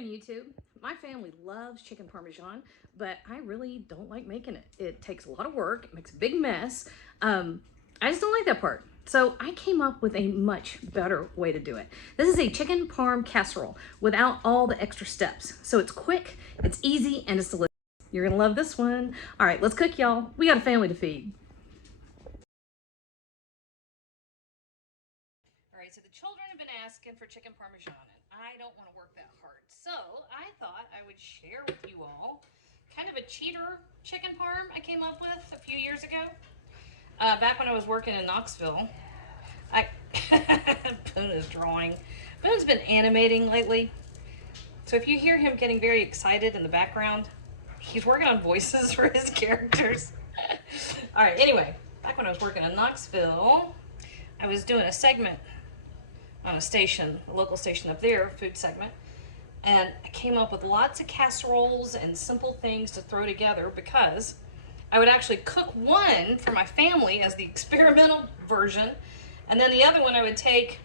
morning, YouTube. My family loves chicken parmesan, but I really don't like making it. It takes a lot of work, it makes a big mess. I just don't like that part. So I came up with a much better way to do it. This is a chicken parm casserole without all the extra steps. So it's quick, it's easy, and it's delicious. You're gonna love this one. All right, let's cook, y'all. We got a family to feed. All right, so the children have been asking for chicken parmesan, and I don't want to work that hard. So I thought I would share with you all kind of a cheater chicken parm I came up with a few years ago. Back when I was working in Knoxville. Boone is drawing. Boone's been animating lately. So if you hear him getting very excited in the background, he's working on voices for his characters. All right, anyway, back when I was working in Knoxville, I was doing a segment on a station, a local station up there, food segment, and I came up with lots of casseroles and simple things to throw together because I would actually cook one for my family as the experimental version, and then the other one I would take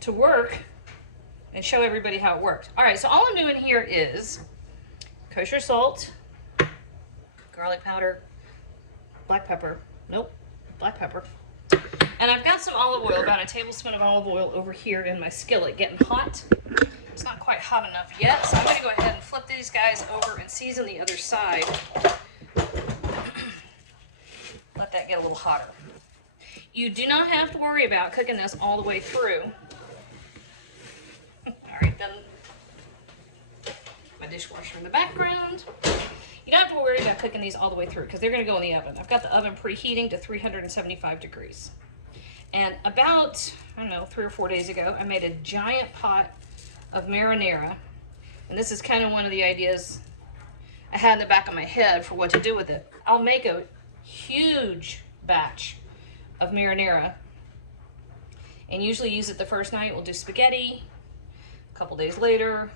to work and show everybody how it worked. All right, so all I'm doing here is kosher salt, garlic powder, black pepper, black pepper. And I've got some olive oil, about a tablespoon of olive oil over here in my skillet getting hot. It's not quite hot enough yet, so I'm gonna go ahead and flip these guys over and season the other side. Let that get a little hotter. You do not have to worry about cooking this all the way through. All right, then my dishwasher in the background. You don't have to worry about cooking these all the way through because they're going to go in the oven. I've got the oven preheating to 375 degrees. And about, I don't know, 3 or 4 days ago, I made a giant pot of marinara. And this is kind of one of the ideas I had in the back of my head for what to do with it. I'll make a huge batch of marinara and usually use it the first night. We'll do spaghetti. A couple days later,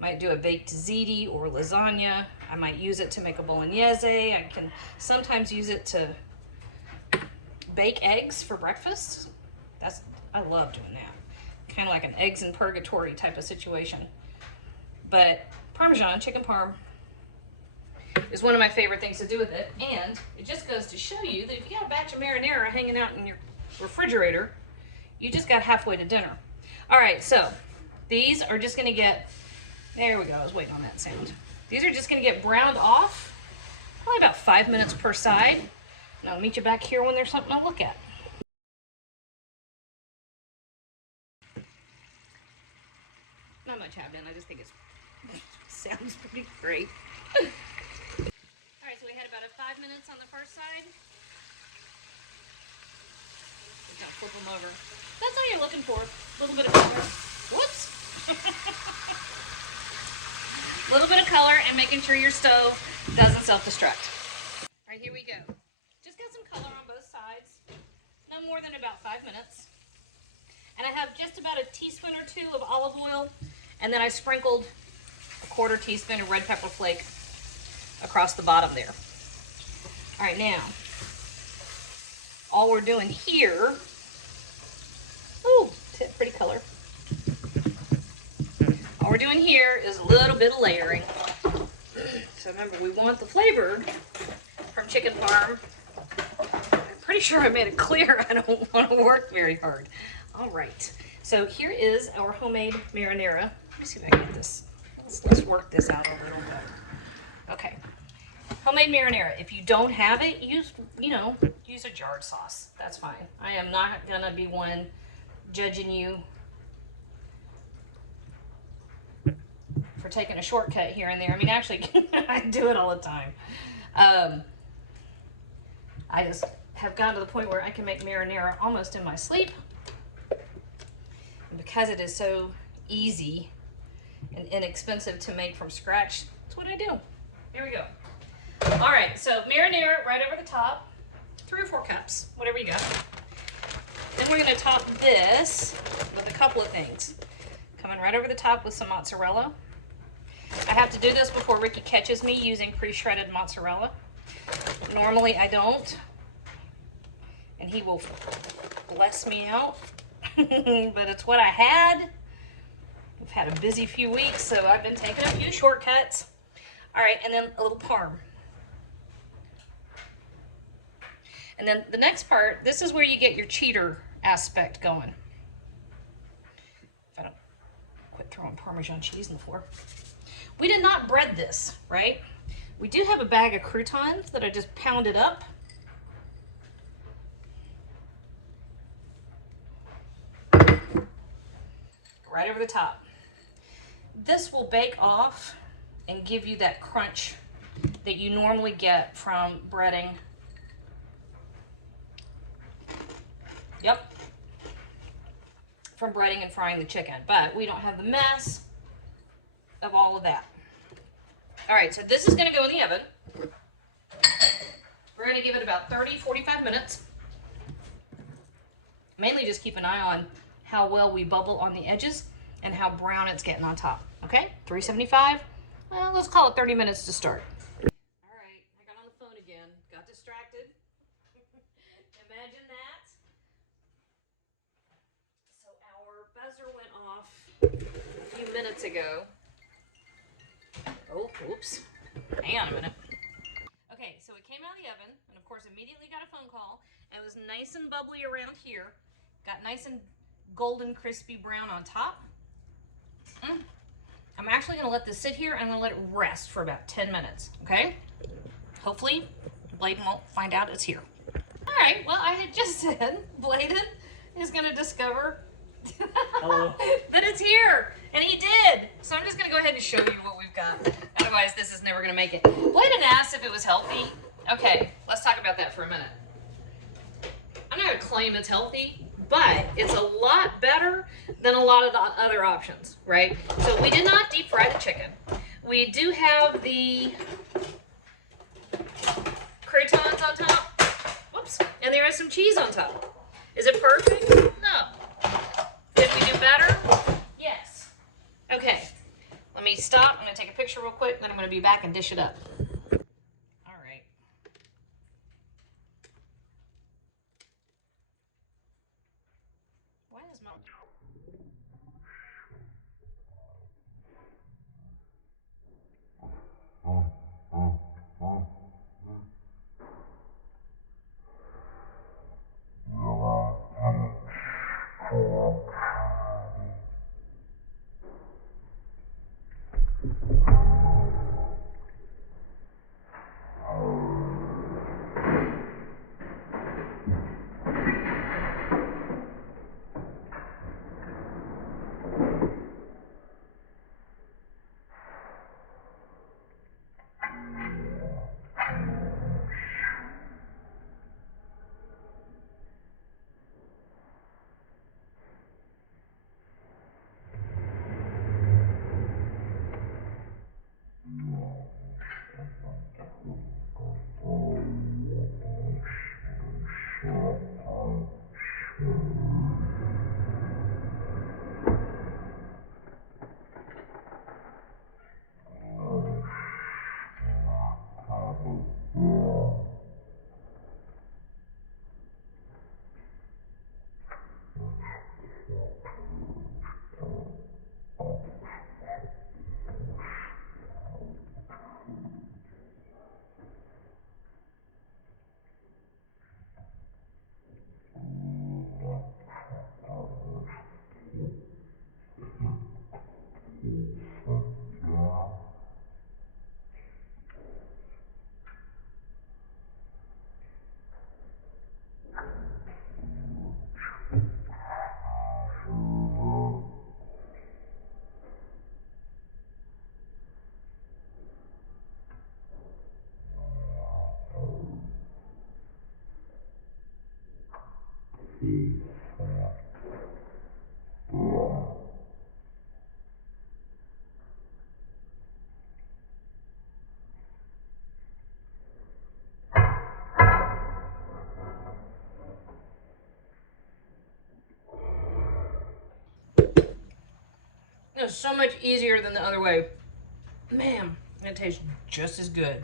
might do a baked ziti or lasagna. I might use it to make a bolognese. I can sometimes use it to bake eggs for breakfast. I love doing that. Kind of like an eggs in purgatory type of situation. But Parmesan, chicken parm, is one of my favorite things to do with it. And it just goes to show you that if you got a batch of marinara hanging out in your refrigerator, you just got halfway to dinner. All right, so these are just gonna get, there we go, I was waiting on that sound. These are just gonna get browned off, probably about 5 minutes per side. And I'll meet you back here when there's something to look at. Not much happening, I just think it sounds pretty great. All right, so we had about 5 minutes on the first side. Just gotta flip them over. That's all you're looking for, a little bit of color. Whoops. A little bit of color and making sure your stove doesn't self-destruct. All right, here we go. Just got some color on both sides. No more than about 5 minutes. And I have just about a teaspoon or 2 of olive oil, and then I sprinkled a 1/4 teaspoon of red pepper flake across the bottom there. All right, now, all we're doing here, ooh, pretty color. All we're doing here is a little bit of layering. So remember, we want the flavor from chicken parm. I'm pretty sure I made it clear I don't want to work very hard. All right, so here is our homemade marinara. Let me see if I can get this. Let's work this out a little bit. Okay, homemade marinara. If you don't have it, use a jarred sauce. That's fine. I am not gonna be one judging you for taking a shortcut here and there. I mean, actually, I do it all the time. I just have gotten to the point where I can make marinara almost in my sleep. And because it is so easy and inexpensive to make from scratch, that's what I do. Here we go. All right, so marinara right over the top, 3 or 4 cups, whatever you got. Then we're gonna top this with a couple of things. Coming right over the top with some mozzarella. I have to do this before Ricky catches me using pre-shredded mozzarella. Normally I don't, and he will bless me out, but it's what I had. I've had a busy few weeks, so I've been taking a few shortcuts. All right, and then a little parm. And then the next part, this is where you get your cheater aspect going. If I don't quit throwing Parmesan cheese on the floor. We did not bread this, right? We do have a bag of croutons that I just pounded up. Right over the top. This will bake off and give you that crunch that you normally get from breading. Yep. From breading and frying the chicken, but we don't have the mess of all of that. All right, so this is gonna go in the oven. We're gonna give it about 30-45 minutes. Mainly just keep an eye on how well we bubble on the edges and how brown it's getting on top. Okay, 375. Well, let's call it 30 minutes to start. All right, I got on the phone again. Got distracted. Imagine that. So our buzzer went off a few minutes ago. Oh, oops. Hang on a minute. Okay, so it came out of the oven, and of course immediately got a phone call. And it was nice and bubbly around here. Got nice and golden, crispy brown on top. I'm actually gonna let this sit here and I'm gonna let it rest for about 10 minutes, okay? Hopefully, Bladen won't find out it's here. All right, well, I had just said Bladen is gonna discover that it's here, and he did. So I'm just gonna go ahead and show you what we've got. Otherwise, this is never gonna make it. Bladen asked if it was healthy. Okay, let's talk about that for a minute. I'm not gonna claim it's healthy, but it's a lot better than a lot of the other options, right? So we did not deep fry the chicken. We do have the croutons on top. Whoops. And there is some cheese on top. Is it perfect? No. Did we do better? Yes. Okay. Let me stop. I'm going to take a picture real quick, then I'm going to be back and dish it up. All right. Why is my... It's so much easier than the other way. Man, it tastes just as good.